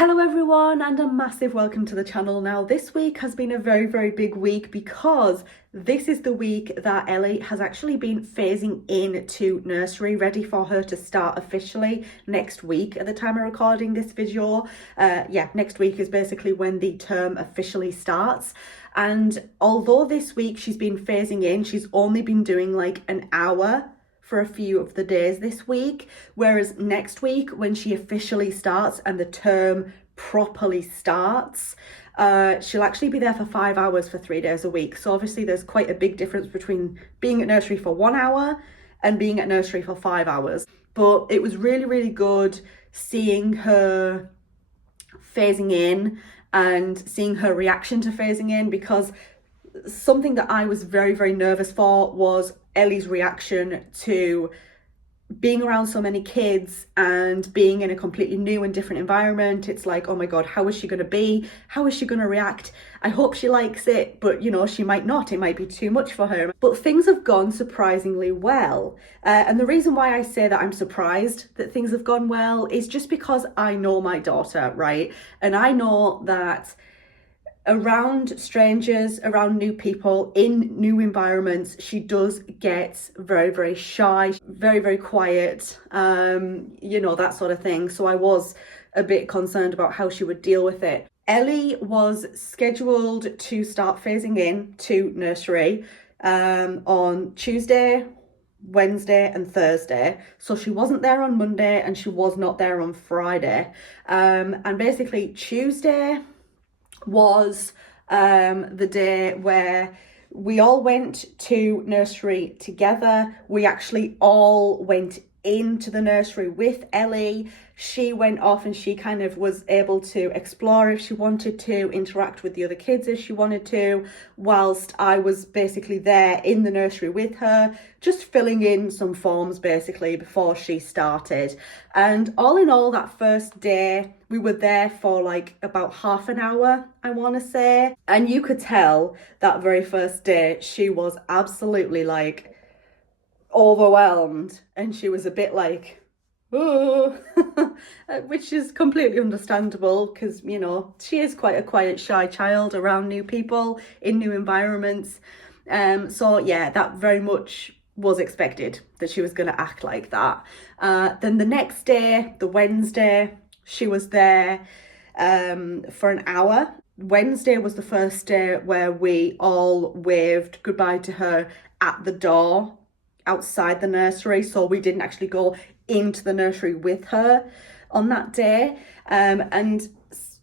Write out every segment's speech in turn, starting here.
Hello everyone and a massive welcome to the channel. Now this week has been a very big week because this is the week that Ellie has actually been phasing into nursery, ready for her to start officially next week at the time of recording this video. Next week is basically when the term officially starts. And although this week she's been phasing in, she's only been doing like an hour for a few of the days this week, whereas next week when she officially starts and the term properly starts, she'll actually be there for 5 hours for 3 days a week. So obviously there's quite a big difference between being at nursery for 1 hour and being at nursery for 5 hours. But it was really good seeing her phasing in and seeing her reaction to phasing in, because something that I was very nervous for was Ellie's reaction to being around so many kids and being in a completely new and different environment. It's like, oh my god, how is she going to be? How is she going to react? I hope she likes it, but you know, she might not. It might be too much for her. But things have gone surprisingly well. And the reason why I say that I'm surprised that things have gone well is just because I know my daughter, right? And I know that around strangers, around new people, in new environments, she does get very shy, very quiet, you know, that sort of thing. So I was a bit concerned about how she would deal with it. Ellie was scheduled to start phasing in to nursery on Tuesday, Wednesday and Thursday. So she wasn't there on Monday and she was not there on Friday. And basically Tuesday was the day where we all went to nursery together. We actually all went into the nursery with Ellie. She went off and she kind of was able to explore if she wanted to, interact with the other kids if she wanted to, whilst I was basically there in the nursery with her, just filling in some forms basically before she started. And all in all, that first day we were there for like about half an hour, I want to say. And you could tell that very first day she was absolutely like overwhelmed, and she was a bit like, oh, which is completely understandable because, you know, she is quite a quiet, shy child around new people in new environments. So yeah, that very much was expected that she was going to act like that. Then the next day, the Wednesday, she was there for an hour. Wednesday was the first day where we all waved goodbye to her at the door outside the nursery, so we didn't actually go into the nursery with her on that day. And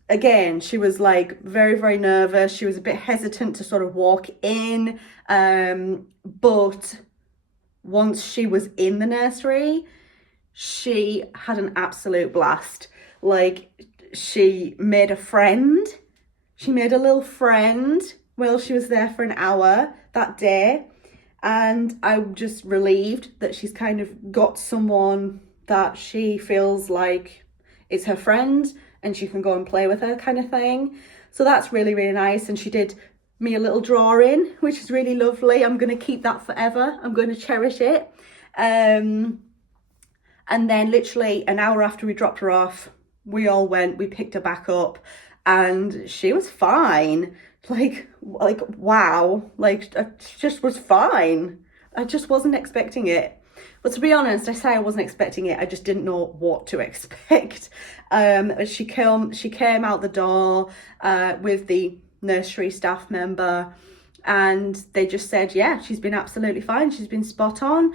again, she was like very nervous. She was a bit hesitant to sort of walk in, but once she was in the nursery, she had an absolute blast. Like, she made a friend. She made a little friend while she was there for an hour that day. And I'm just relieved that she's kind of got someone that she feels like is her friend and she can go and play with her, kind of thing. So that's really nice. And she did me a little drawing, which is really lovely. I'm going to keep that forever. I'm going to cherish it. And then literally an hour after we dropped her off, we all went, we picked her back up, and she was fine. Like wow, like she just was fine. I just wasn't expecting it. But to be honest, I say I wasn't expecting it, I just didn't know what to expect. She came out the door with the nursery staff member, and they just said, yeah, she's been absolutely fine, she's been spot on.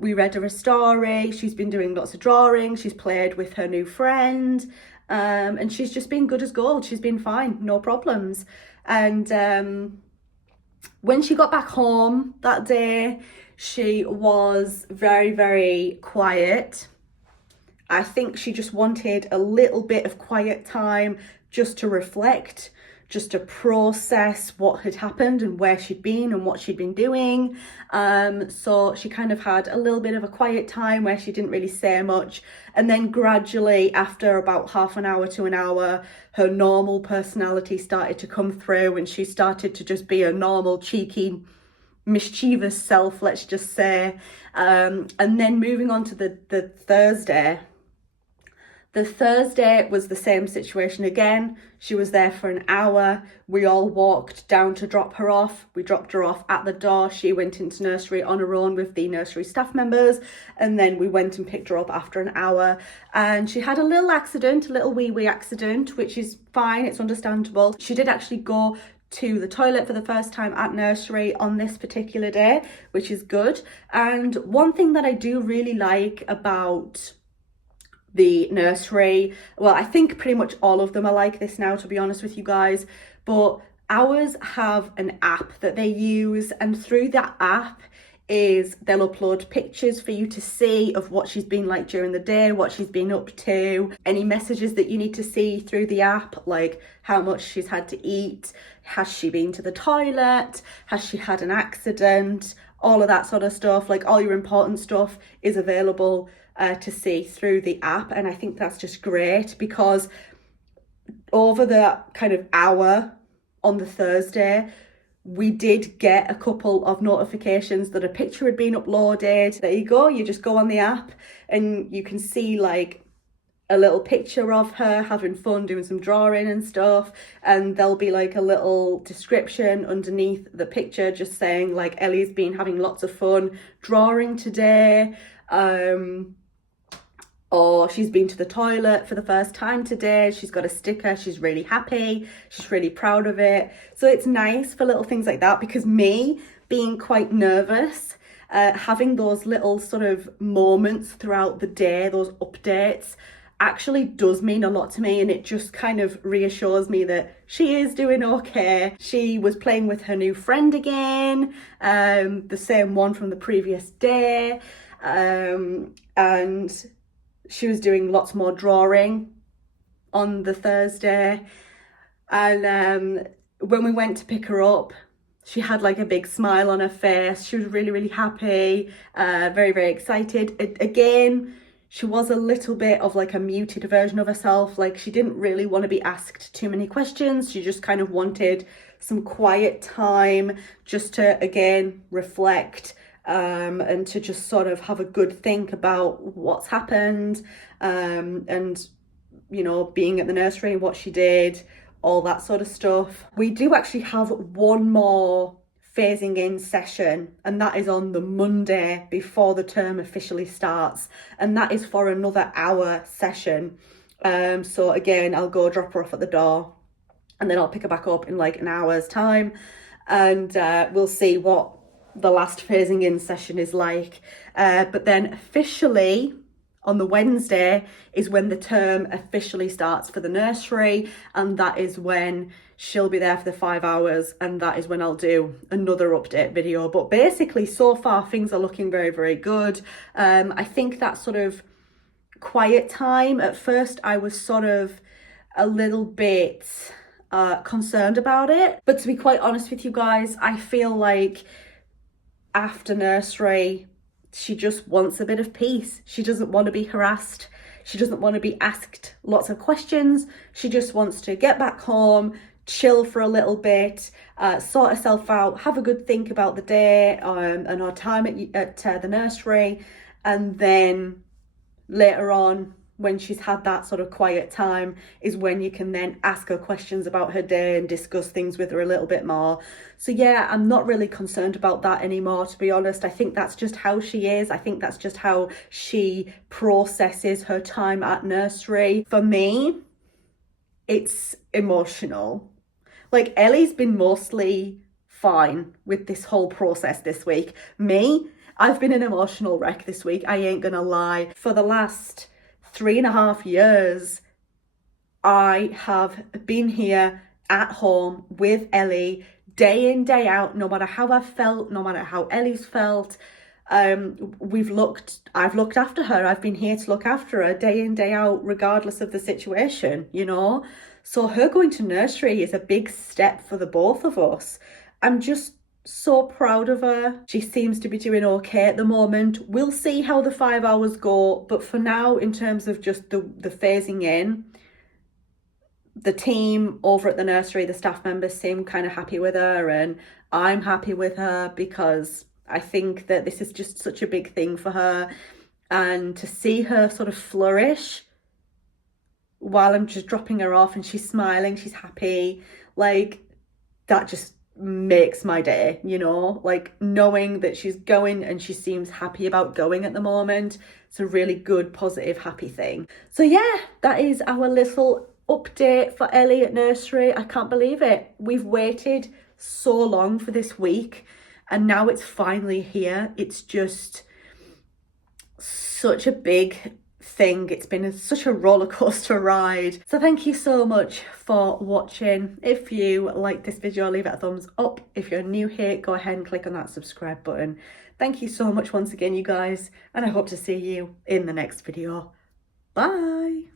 We read her a story, she's been doing lots of drawing, she's played with her new friend, and she's just been good as gold. She's been fine, no problems. And when she got back home that day, she was very quiet. I think she just wanted a little bit of quiet time just to reflect, just to process what had happened and where she'd been and what she'd been doing. So she kind of had a little bit of a quiet time where she didn't really say much. And then gradually, after about half an hour to an hour, her normal personality started to come through, and she started to just be a normal, cheeky, mischievous self, let's just say. And then moving on to the Thursday, The Thursday was the same situation again. She was there for an hour. We all walked down to drop her off. We dropped her off at the door. She went into nursery on her own with the nursery staff members. And then we went and picked her up after an hour. And she had a little accident, a little wee accident, which is fine. It's understandable. She did actually go to the toilet for the first time at nursery on this particular day, which is good. And one thing that I do really like about the nursery, well, I think pretty much all of them are like this now, to be honest with you guys, but ours have an app that they use, and through that app is they'll upload pictures for you to see of what she's been like during the day, what she's been up to, any messages that you need to see through the app, like how much she's had to eat, has she been to the toilet, has she had an accident, all of that sort of stuff. Like all your important stuff is available to see through the app. And I think that's just great, because over the kind of hour on the Thursday, we did get a couple of notifications that a picture had been uploaded. There you go, you just go on the app and you can see like a little picture of her having fun doing some drawing and stuff, and there'll be like a little description underneath the picture just saying like Ellie's been having lots of fun drawing today, or she's been to the toilet for the first time today, she's got a sticker, she's really happy, she's really proud of it. So it's nice for little things like that, because me being quite nervous, having those little sort of moments throughout the day, those updates, actually does mean a lot to me, and it just kind of reassures me that she is doing okay. She was playing with her new friend again, the same one from the previous day, and she was doing lots more drawing on the Thursday. And when we went to pick her up, she had like a big smile on her face. She was really happy, very excited. Again, she was a little bit of like a muted version of herself. Like she didn't really want to be asked too many questions. She just kind of wanted some quiet time just to, again, reflect, and to just sort of have a good think about what's happened, and, you know, being at the nursery and what she did, all that sort of stuff. We do actually have one more phasing in session, and that is on the Monday before the term officially starts, and that is for another hour session. So again, I'll go drop her off at the door, and then I'll pick her back up in like an hour's time, and we'll see what the last phasing in session is like. But then officially on the Wednesday is when the term officially starts for the nursery, and that is when she'll be there for the 5 hours, and that is when I'll do another update video. But basically, so far things are looking very good. I think that sort of quiet time, at first I was sort of a little bit concerned about it, but to be quite honest with you guys, I feel like after nursery, she just wants a bit of peace. She doesn't want to be harassed. She doesn't want to be asked lots of questions. She just wants to get back home, chill for a little bit, sort herself out, have a good think about the day, and her time at the nursery. And then later on, when she's had that sort of quiet time, is when you can then ask her questions about her day and discuss things with her a little bit more. So yeah, I'm not really concerned about that anymore, to be honest. I think that's just how she is. I think that's just how she processes her time at nursery. For me, it's emotional. Like, Ellie's been mostly fine with this whole process this week. Me, I've been an emotional wreck this week, I ain't gonna lie. For the last 3.5 years, I have been here at home with Ellie day in, day out, no matter how I've felt, no matter how Ellie's felt. I've looked after her. I've been here to look after her day in, day out, regardless of the situation, you know? So her going to nursery is a big step for the both of us. I'm just so proud of her. She seems to be doing okay at the moment. We'll see how the 5 hours go, but for now, in terms of just the phasing in, the team over at the nursery, the staff members seem kind of happy with her, and I'm happy with her because I think that this is just such a big thing for her, and to see her sort of flourish while I'm just dropping her off and she's smiling, she's happy, like that just makes my day, you know, like knowing that she's going and she seems happy about going at the moment. It's a really good, positive, happy thing. So yeah, that is our little update for Ellie at nursery. I can't believe it. We've waited so long for this week and now it's finally here. It's just such a big thing. It's been such a roller coaster ride. So thank you so much for watching. If you like this video, leave it a thumbs up. If you're new here, go ahead and click on that subscribe button. Thank you so much once again, you guys, and I hope to see you in the next video. Bye.